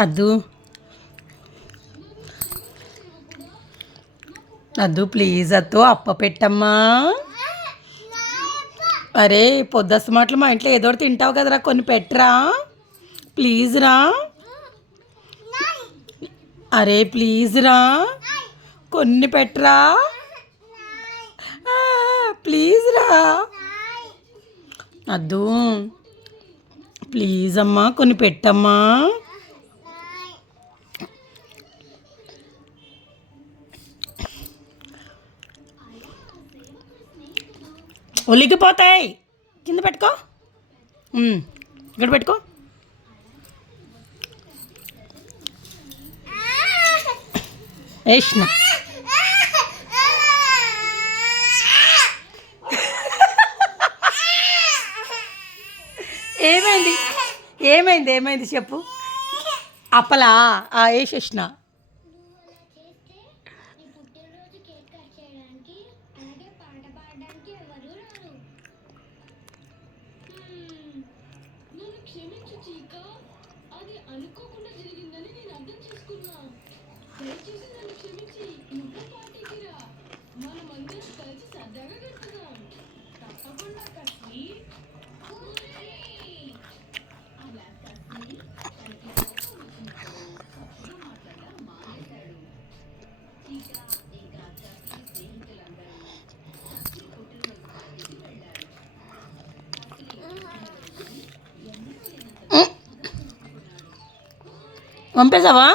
అద్దు అద్దు please అద్దు అప్ప పెట్టమ్మా. అరే పొద్దుస్తు మాటలు మా ఇంట్లో ఏదో ఒకటి తింటావు కదరా, కొన్ని పెట్టరా ప్లీజ్ రా. అరే ప్లీజ్ రా, కొన్ని పెట్టరా ప్లీజ్ రా. అద్దు ప్లీజ్ అమ్మా కొన్ని పెట్టమ్మా. ఒలిగిపోతాయి, కింద పెట్టుకో, ఇక్కడ పెట్టుకో. వేసిన ఏమైంది ఏమైంది ఏమైంది చెప్పు. అప్పలా వేసేసిన. పంపేసావా?